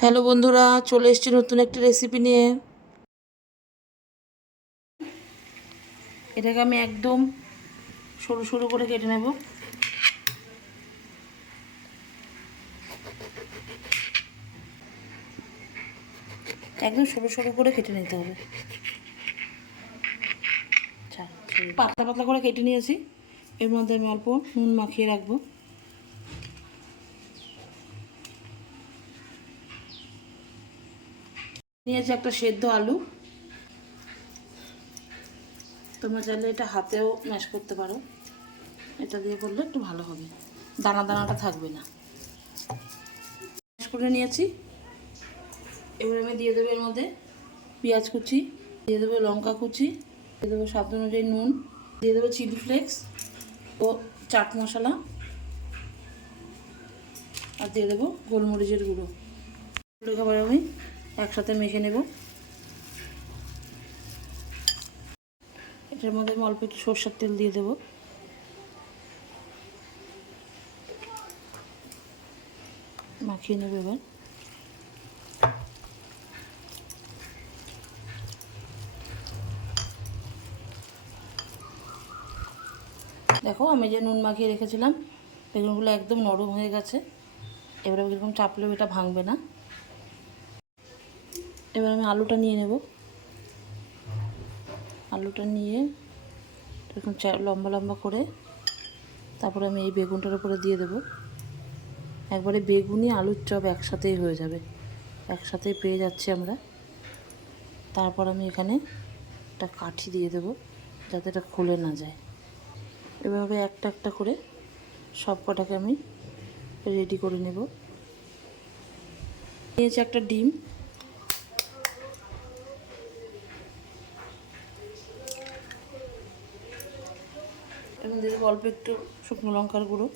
Hello বন্ধুরা, চলে এসেছি নতুন একটি রেসিপি নিয়ে। এটাকে আমি একদম সরু সরু করে কেটে নেব। একদম সরু সরু করে কেটে নিতে হবে। আচ্ছা, পাতলা পাতলা করে কেটে নিয়েছি। এর মধ্যে আমি অল্প নুন মাখিয়ে রাখবো। নিয়েছি একটা সেদ্ধ আলু। তোমরা চাইলে এটা হাতেও ম্যাশ করতে পারো, এটা দিয়ে করলে একটু ভালো হবে, দানা দানাটা থাকবে না। ম্যাশ করে নিয়েছি। এবার আমি দিয়ে দেবো এর মধ্যে পেঁয়াজ কুচি, দিয়ে দেবো লঙ্কা কুচি, দিয়ে দেবো স্বাদ অনুযায়ী নুন, দিয়ে দেবো চিলি ফ্লেক্স ও চাট মশলা, আর দিয়ে দেবো গোলমরিচের গুঁড়ো। খাবার আমি একসাথে মেখে নেব। এটার মধ্যে আমি অল্প একটু সরষের তেল দিয়ে দেবো। মাখিয়ে নেব। এবার দেখো, আমি যে নুন মাখিয়ে রেখেছিলাম বেগুনগুলো একদম নরম হয়ে গেছে। এবার এরকম চাপলেও এটা ভাঙবে না। এবার আমি আলুটা নিয়ে নেব। আলুটা নিয়ে এরকম লম্বা লম্বা করে তারপরে আমি এই বেগুনটার উপরে দিয়ে দেবো। একবারে বেগুনি আলুর চপ একসাথেই হয়ে যাবে, একসাথেই পেয়ে যাচ্ছি আমরা। তারপর আমি এখানে একটা কাঠি দিয়ে দেবো যাতে এটা খুলে না যায়। এভাবে একটা একটা করে সব কটাকে আমি রেডি করে নেব। নিয়েছি একটা ডিম, এবং দিয়ে দেবো অল্প একটু শুকনো লঙ্কার গুঁড়ো।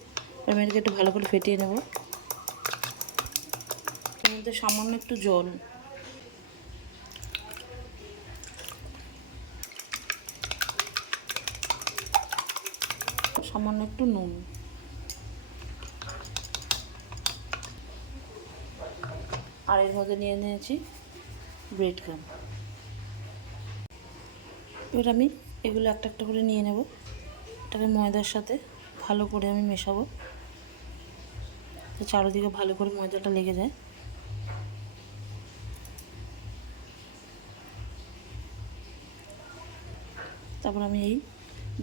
আমি এটাকে একটু ভালো করে ফেটিয়ে নেব। এর মধ্যে সামান্য একটু জল, সামান্য একটু নুন, আর এর মধ্যে নিয়ে নিয়েছি ব্রেড ক্রাম্ব। এবার আমি এগুলো একটা একটা করে নিয়ে নেব। এটাকে ময়দার সাথে ভালো করে আমি মেশাবো, চারিদিকে ভালো করে ময়দাটা লেগে যায়। তারপর আমি এই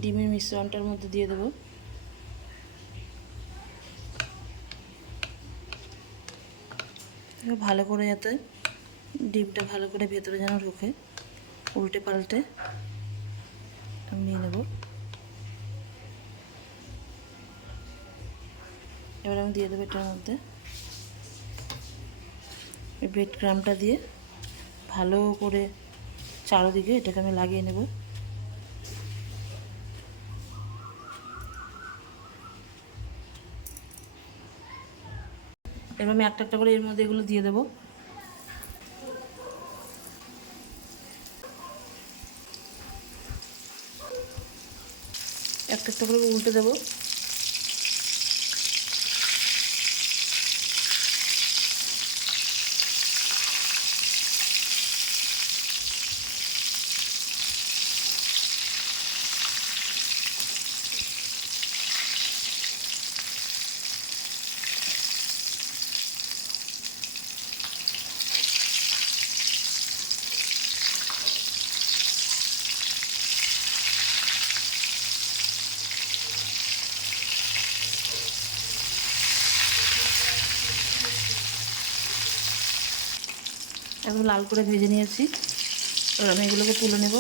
ডিমের মিশ্রণটার মধ্যে দিয়ে দেবো। ভালো করে যাতে ডিমটা ভালো করে ভেতরে যেন ঢোকে, উল্টে পাল্টে আমি নিয়ে নেব। এবার আমি দিয়ে দেবো এটার মধ্যে এই ব্রেড ক্রাম্বটা দিয়ে ভালো করে চারিদিকে এটাকে আমি লাগিয়ে নেব। এবার আমি একটা একটা করে এর মধ্যে এগুলো দিয়ে দেবো। একটা একটা করে উল্টে দেবো। একদম লাল করে ভেজে নিয়েছি। এবার আমি এগুলোকে তুলে নেব।